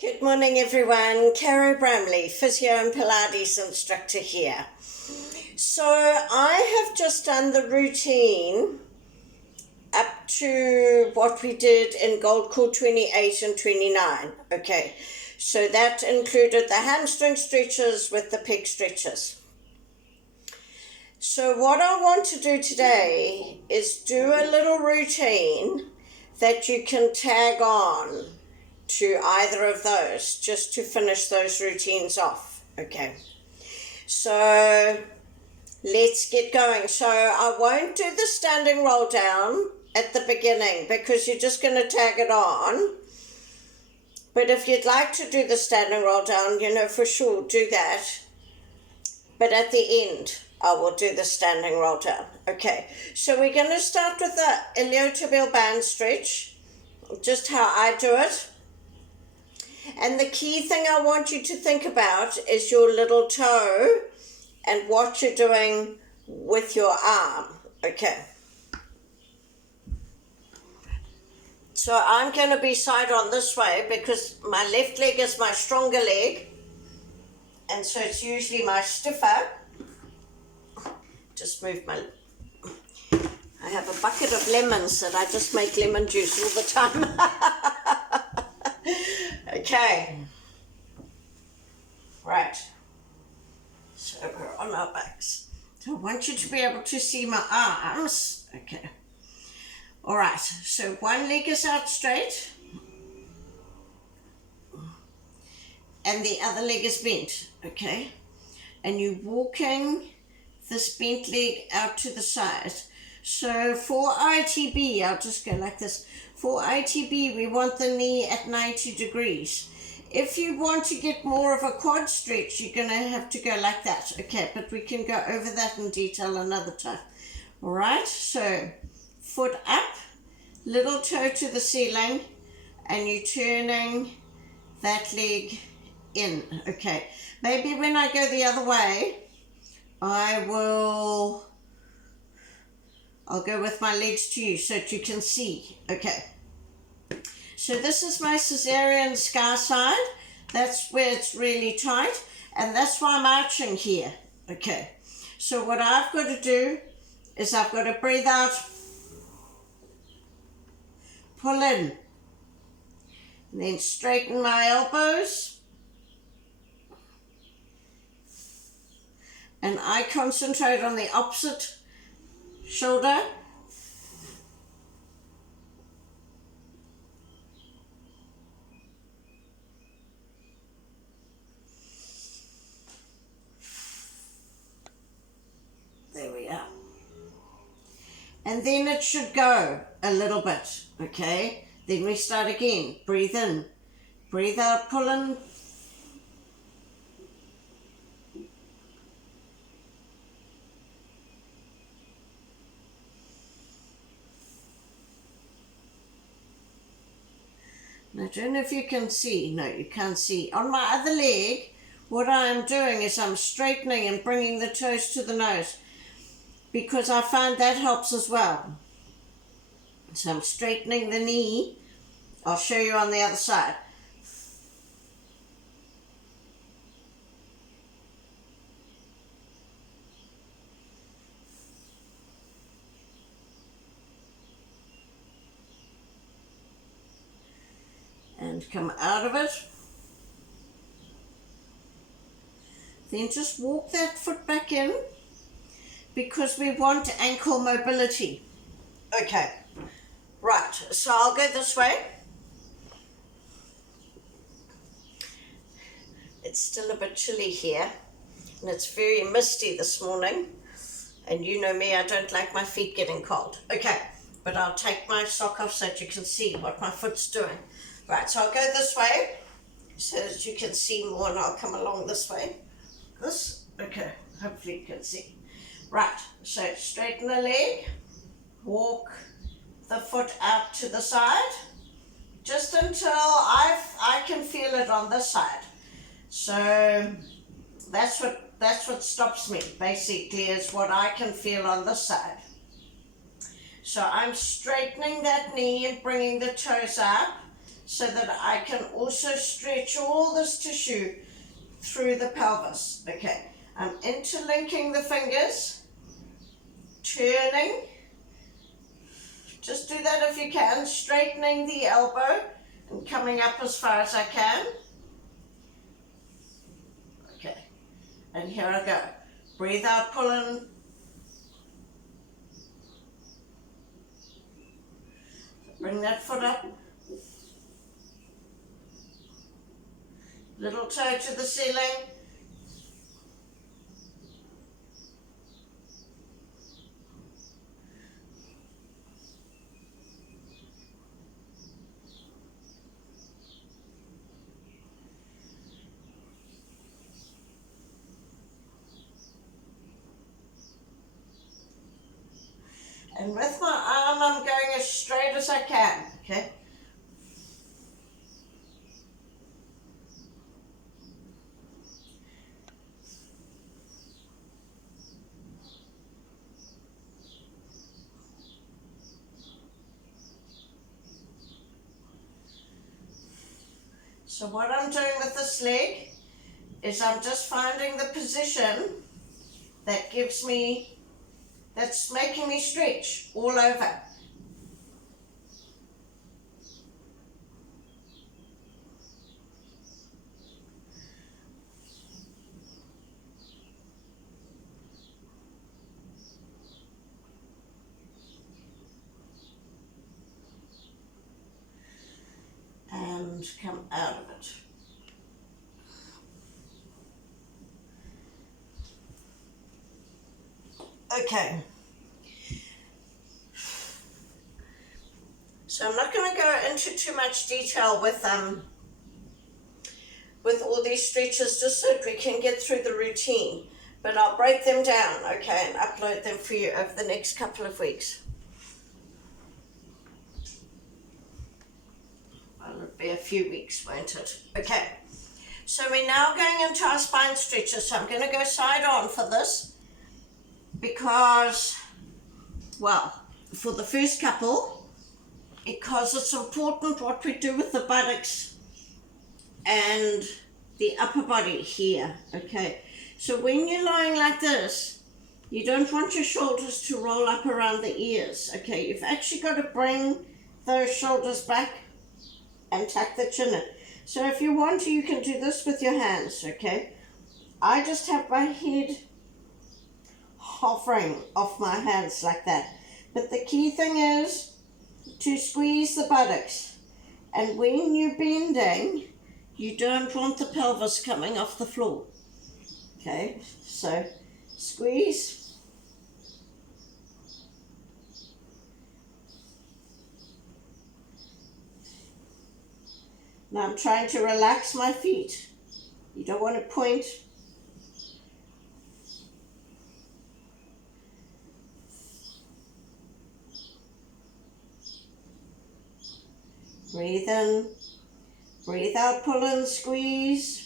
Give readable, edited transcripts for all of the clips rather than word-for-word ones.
Good morning everyone, Caro Bramley, physio and Pilates instructor here. So I have just done the routine up to what we did in Gold Core 28 and 29. Okay, so that included the hamstring stretches with the pec stretches. So what I want to do today is do a little routine that you can tag on to either of those, just to finish those routines off. Okay, so let's get going. So I won't do the standing roll down at the beginning because you're just going to tag it on. But if you'd like to do the standing roll down, for sure do that. But at the end, I will do the standing roll down. Okay, so we're going to start with the iliotibial band stretch, just how I do it. And the key thing I want you to think about is your little toe and what you're doing with your arm. Okay. So I'm going to be side on this way because my left leg is my stronger leg. And so it's usually my stiffer. Just move my... I have a bucket of lemons that I just make lemon juice all the time. Okay, right, so we're on our backs. So I want you to be able to see my arms. Okay, all right, so one leg is out straight and the other leg is bent, okay, and you're walking this bent leg out to the side. So for ITB, I'll just go like this. For ITB, we want the knee at 90 degrees. If you want to get more of a quad stretch, you're going to have to go like that. Okay, but we can go over that in detail another time. All right, so foot up, little toe to the ceiling, and you're turning that leg in. Okay, maybe when I go the other way, I'll go with my legs to you so that you can see. Okay. So this is my cesarean scar side. That's where it's really tight. And that's why I'm arching here. Okay. So what I've got to do is I've got to breathe out, pull in, and then straighten my elbows. And I concentrate on the opposite shoulder. There we are. And then it should go a little bit, okay? Then we start again. Breathe in, breathe out, pull in. I don't know if you can see. No, you can't see. On my other leg, what I'm doing is I'm straightening and bringing the toes to the nose because I find that helps as well. So I'm straightening the knee. I'll show you on the other side. And come out of it. Then just walk that foot back in because we want ankle mobility. Okay, right, so I'll go this way. It's still a bit chilly here and it's very misty this morning. And you know me, I don't like my feet getting cold. Okay, but I'll take my sock off so that you can see what my foot's doing. Right, so I'll go this way so that you can see more and I'll come along this way. This, okay, hopefully you can see. Right, so straighten the leg, walk the foot out to the side, just until I can feel it on this side. So that's what stops me, basically, is what I can feel on this side. So I'm straightening that knee and bringing the toes up. so that I can also stretch all this tissue through the pelvis. Okay, I'm interlinking the fingers, turning. Just do that if you can, straightening the elbow and coming up as far as I can. Okay, and here I go. Breathe out, pull in. Bring that foot up. Little toe to the ceiling. And with my arm, I'm going as straight as I can, okay? So what I'm doing with this leg is I'm just finding the position that gives me, that's making me stretch all over. And come out of it. Okay. So I'm not going to go into too much detail with all these stretches, just so that we can get through the routine. But I'll break them down, okay, and upload them for you over the next couple of weeks. Well, it'll be a few weeks, won't it? Okay. So we're now going into our spine stretches. So I'm going to go side on for this because, well, for the first couple, because it's important what we do with the buttocks and the upper body here, okay? So when you're lying like this, you don't want your shoulders to roll up around the ears, okay? You've actually got to bring those shoulders back and tuck the chin in. So if you want to, you can do this with your hands, okay? I just have my head hovering off my hands like that. But the key thing is to squeeze the buttocks. And when you're bending, you don't want the pelvis coming off the floor. Okay, so squeeze. Now I'm trying to relax my feet. You don't want to point. Breathe in, breathe out, pull in, squeeze.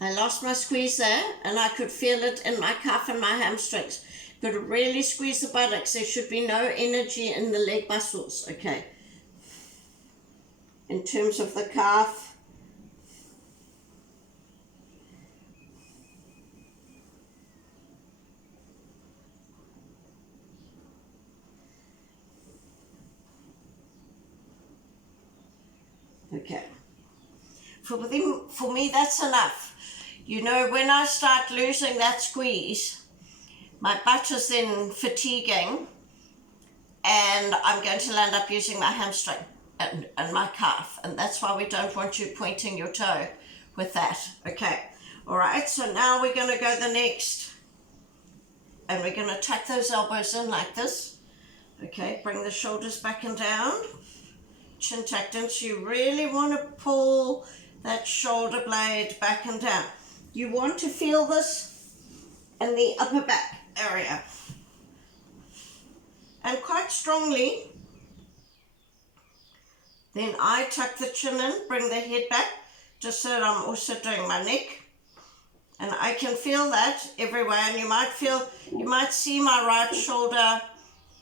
I lost my squeeze there and I could feel it in my calf and my hamstrings. Got to really squeeze the buttocks. There should be no energy in the leg muscles, okay? In terms of the calf. Okay. For me, that's enough. You know, when I start losing that squeeze, my butt is then fatiguing and I'm going to land up using my hamstring and my calf. And that's why we don't want you pointing your toe with that. Okay. All right. So now we're going to go the next. And we're going to tuck those elbows in like this. Okay. Bring the shoulders back and down. chin tucked in. So you really want to pull that shoulder blade back and down. You want to feel this in the upper back area. And quite strongly. Then I tuck the chin in, bring the head back, just so that I'm also doing my neck. And I can feel that everywhere. And you might see my right shoulder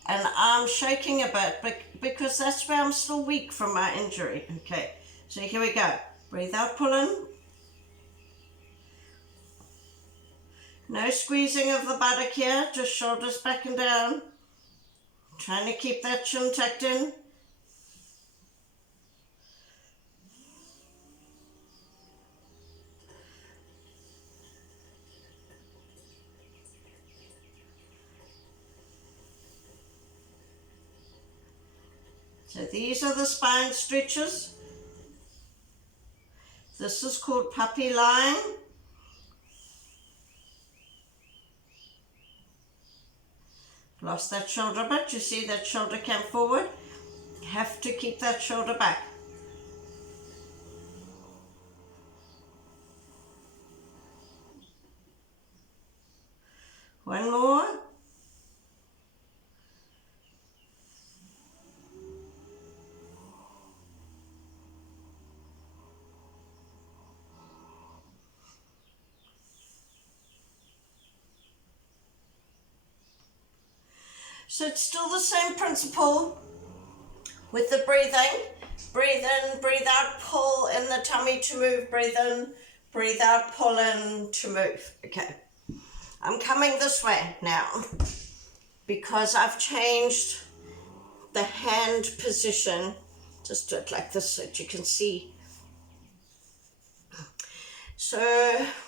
and arm shaking a bit, but because that's where I'm still weak from my injury. Okay, so here we go. Breathe out, pull in. No squeezing of the buttock here, just shoulders back and down. Trying to keep that chin tucked in. So these are the spine stretches. This is called puppy lying. Lost that shoulder a bit. You see that shoulder came forward. Have to keep that shoulder back. One more. So it's still the same principle with the breathing. Breathe in, breathe out, pull in the tummy to move. Breathe in, breathe out, pull in to move. Okay, I'm coming this way now because I've changed the hand position. Just do it like this so that you can see. So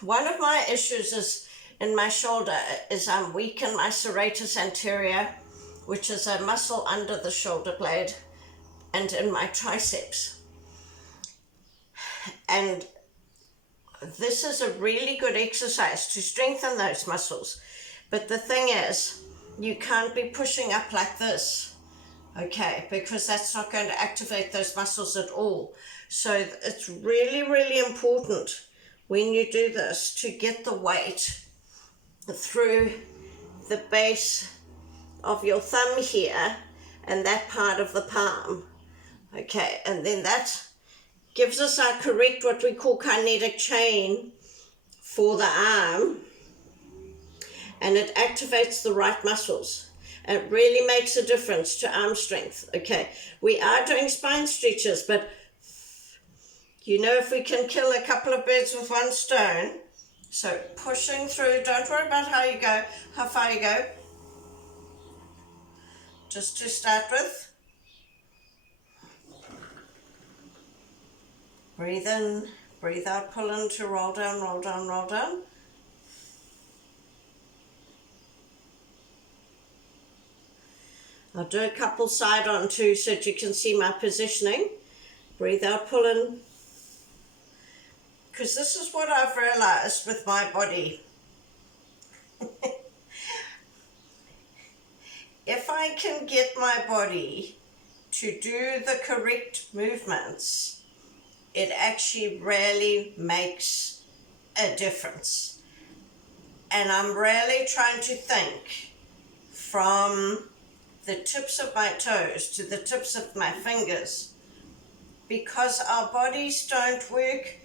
one of my issues is in my shoulder is I'm weak in my serratus anterior, which is a muscle under the shoulder blade, and in my triceps. And this is a really good exercise to strengthen those muscles. But the thing is, you can't be pushing up like this, okay, because that's not going to activate those muscles at all. So it's really, really important when you do this to get the weight through the base of your thumb here and that part of the palm. Okay, and then that gives us our correct, what we call kinetic chain for the arm, and it activates the right muscles. It really makes a difference to arm strength. Okay, we are doing spine stretches, but you know, if we can kill a couple of birds with one stone, so pushing through, don't worry about how far you go. Just to start with, breathe in, breathe out, pull in to roll down, roll down, roll down. I'll do a couple side on too so that you can see my positioning. Breathe out, pull in. Because this is what I've realized with my body. If I can get my body to do the correct movements, it actually really makes a difference. And I'm really trying to think from the tips of my toes to the tips of my fingers, because our bodies don't work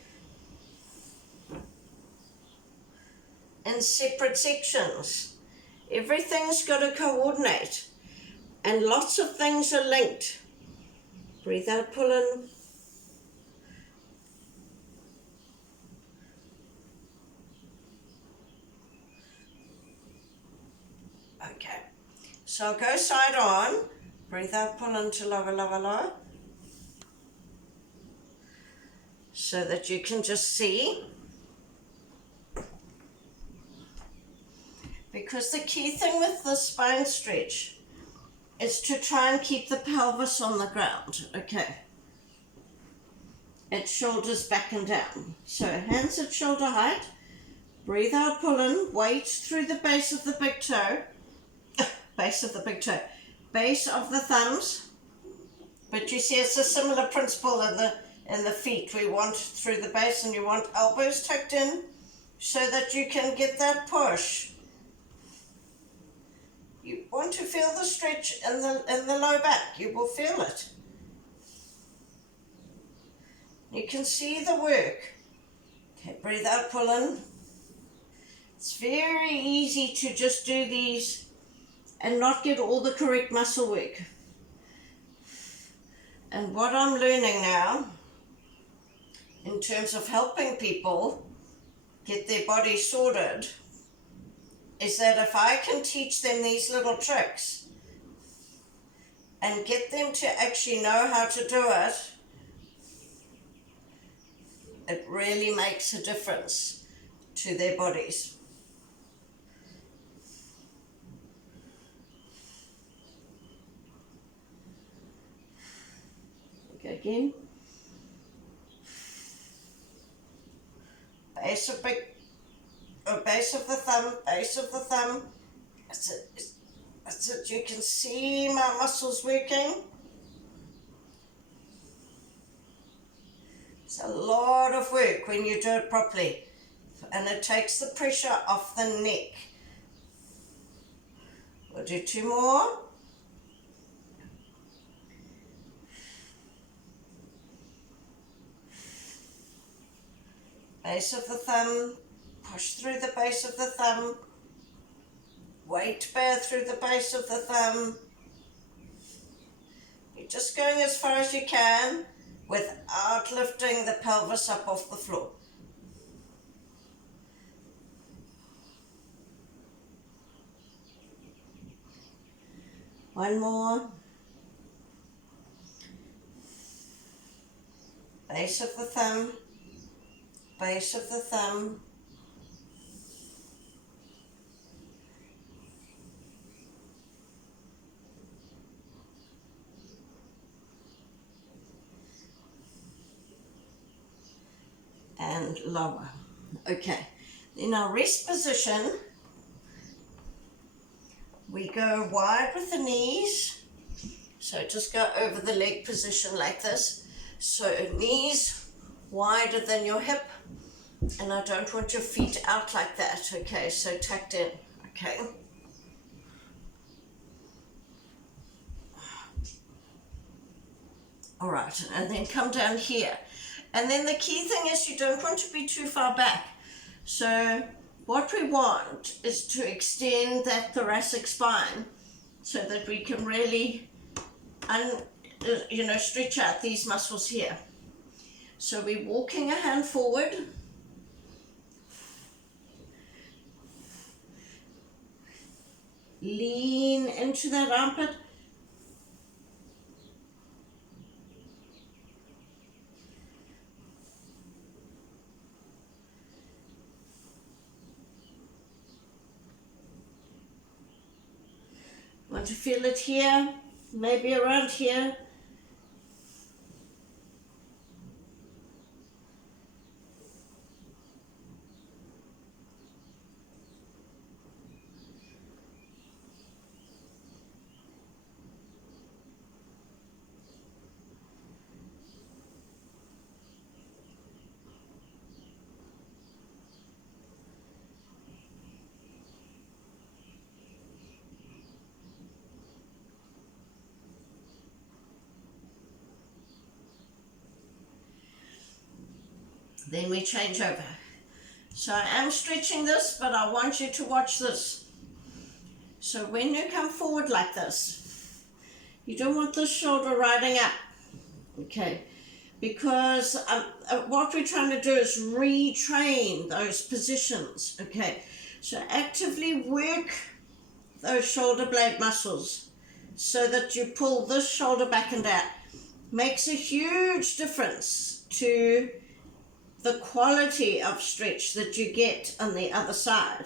in separate sections. Everything's got to coordinate, and lots of things are linked. Breathe out, pull in. Okay, so I'll go side on. Breathe out, pull into lower, lower, lower. So that you can just see. Because the key thing with the spine stretch is to try and keep the pelvis on the ground, okay? It's shoulders back and down. So hands at shoulder height, breathe out, pull in, weight through the base of the big toe, base of the thumbs, But you see, it's a similar principle in the feet. We want through the base, and you want elbows tucked in so that you can get that push. You want to feel the stretch in the low back. You will feel it. You can see the work. Okay, breathe out, pull in. It's very easy to just do these and not get all the correct muscle work. And what I'm learning now, in terms of helping people get their body sorted, is that if I can teach them these little tricks and get them to actually know how to do it, it really makes a difference to their bodies. Okay, again. Base of the thumb, base of the thumb. That's it. That's it. You can see my muscles working. It's a lot of work when you do it properly, and it takes the pressure off the neck. We'll do 2 more. Base of the thumb, push through the base of the thumb, weight bear through the base of the thumb. You're just going as far as you can without lifting the pelvis up off the floor. One more. Base of the thumb, base of the thumb. And lower. Okay, in our rest position, we go wide with the knees. So just go over the leg position like this. So knees wider than your hip, and I don't want your feet out like that. Okay, so tucked in. Okay. All right, and then come down here. And then the key thing is you don't want to be too far back. So what we want is to extend that thoracic spine so that we can really, stretch out these muscles here. So we're walking a hand forward. Lean into that armpit. Want to feel it here, maybe around here. Then we change over. So I am stretching this, but I want you to watch this. So when you come forward like this, you don't want this shoulder riding up, okay? Because what we're trying to do is retrain those positions, okay? So actively work those shoulder blade muscles so that you pull this shoulder back and down. Makes a huge difference to the quality of stretch that you get on the other side.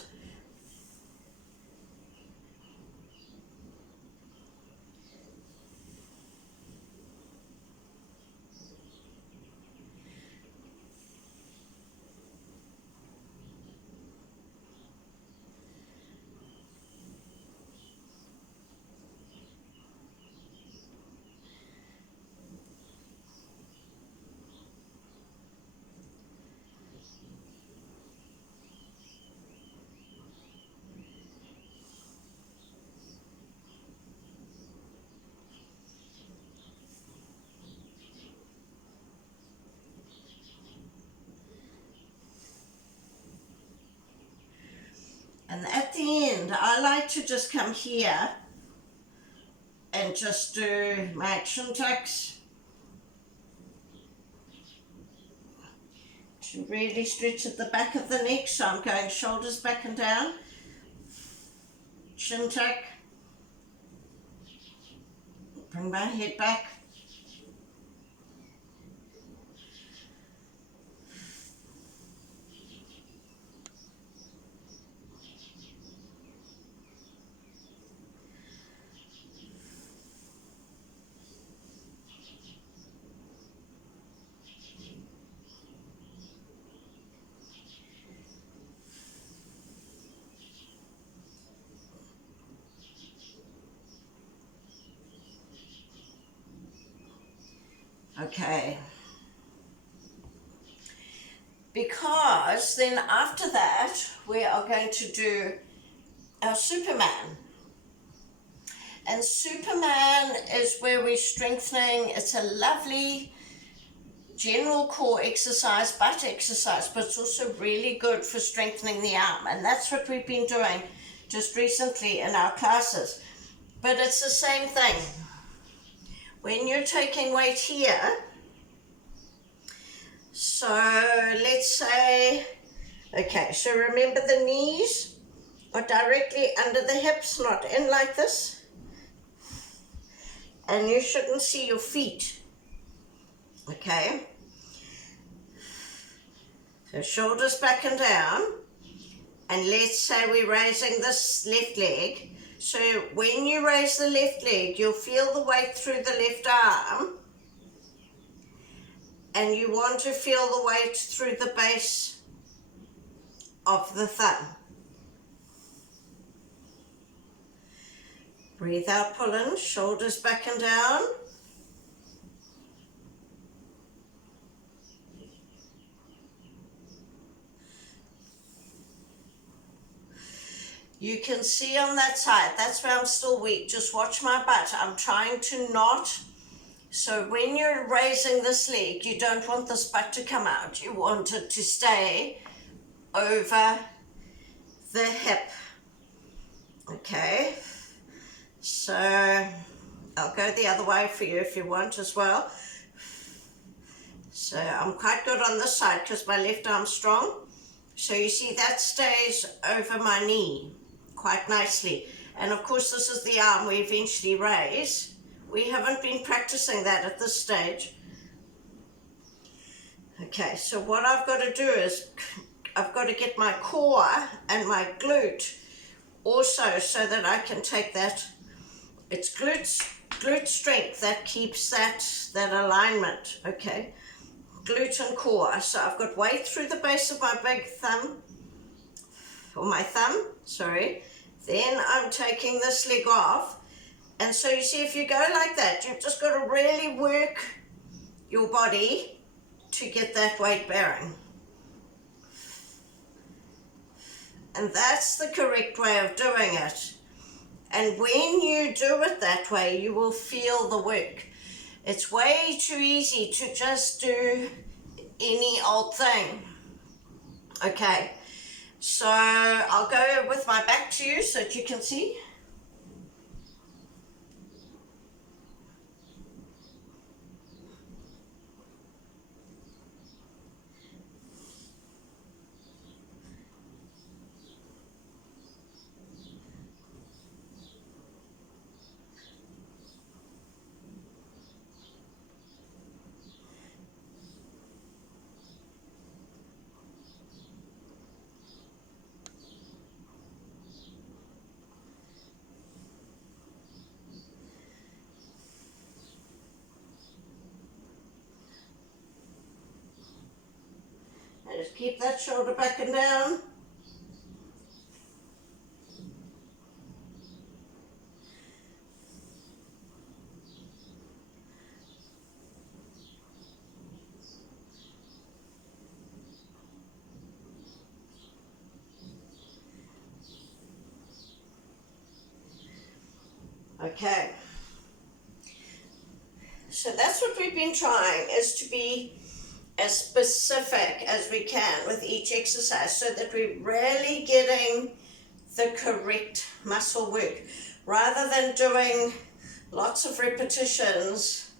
at the end, I like to just come here and just do my action tucks to really stretch at the back of the neck. So I'm going shoulders back and down, chin tuck, bring my head back. Okay, because then after that we are going to do our Superman. And Superman is where we're strengthening. It's a lovely general core exercise, butt exercise, but it's also really good for strengthening the arm. And that's what we've been doing just recently in our classes. But it's the same thing. When you're taking weight here, so let's say, okay, so remember the knees are directly under the hips, not in like this. And you shouldn't see your feet, okay? So shoulders back and down. And let's say we're raising this left leg. So when you raise the left leg, you'll feel the weight through the left arm, and you want to feel the weight through the base of the thumb. Breathe out, pull in, shoulders back and down. You can see on that side, that's where I'm still weak. Just watch my butt. I'm trying to not. So when you're raising this leg, you don't want this butt to come out. You want it to stay over the hip. Okay. So I'll go the other way for you if you want as well. So I'm quite good on this side because my left arm's strong. So you see that stays over my knee quite nicely. And of course this is the arm we eventually raise. We haven't been practicing that at this stage. Okay, so what I've got to do is I've got to get my core and my glute also so that I can take that. It's glute strength that keeps that alignment, okay? Glute and core. So I've got weight through the base of my big thumb, or my thumb, sorry. Then I'm taking this leg off. And so you see, if you go like that, you've just got to really work your body to get that weight bearing. And that's the correct way of doing it. And when you do it that way, you will feel the work. It's way too easy to just do any old thing. Okay, so I'll go with my back to you so that you can see. Just keep that shoulder back and down. Okay. So that's what we've been trying, is to be as specific as we can with each exercise so that we're really getting the correct muscle work. Rather than doing lots of repetitions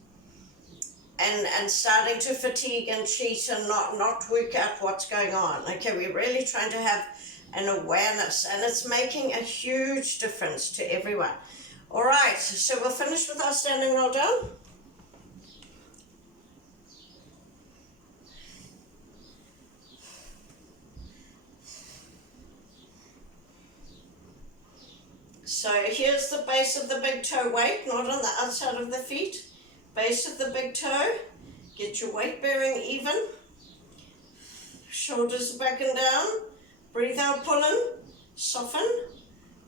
and starting to fatigue and cheat and not work out what's going on. Okay, we're really trying to have an awareness, and it's making a huge difference to everyone. All right, so we'll finish with our standing roll down. So here's the base of the big toe weight, not on the outside of the feet. Base of the big toe. Get your weight bearing even. Shoulders back and down. Breathe out, pull in. Soften.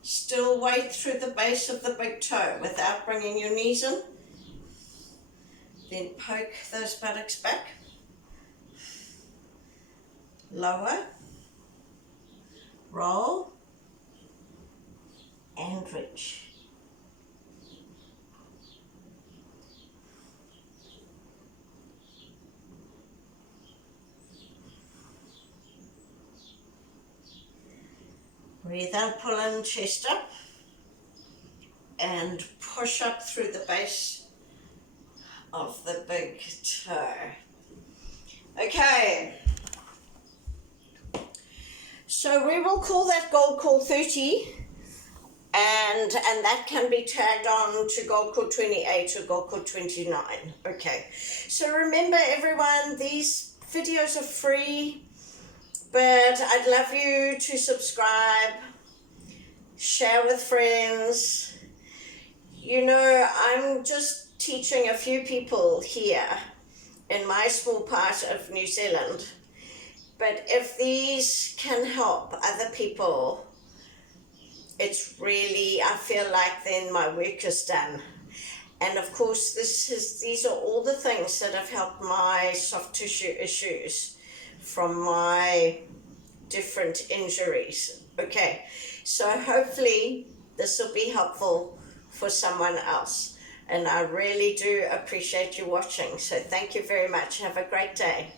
Still weight through the base of the big toe without bringing your knees in. Then poke those buttocks back. Lower. Roll. And reach. Breathe out, pull in, chest up, and push up through the base of the big toe. Okay, so we will call that gold core 30, and that can be tagged on to gold core 28 or gold core 29. Okay, so remember everyone, these videos are free. But I'd love you to subscribe, share with friends. You know, I'm just teaching a few people here in my small part of New Zealand. But if these can help other people, it's really, I feel like then my work is done. And of course, these are all the things that have helped my soft tissue issues from my different injuries. Okay, so hopefully this will be helpful for someone else, and I really do appreciate you watching. So thank you very much. Have a great day.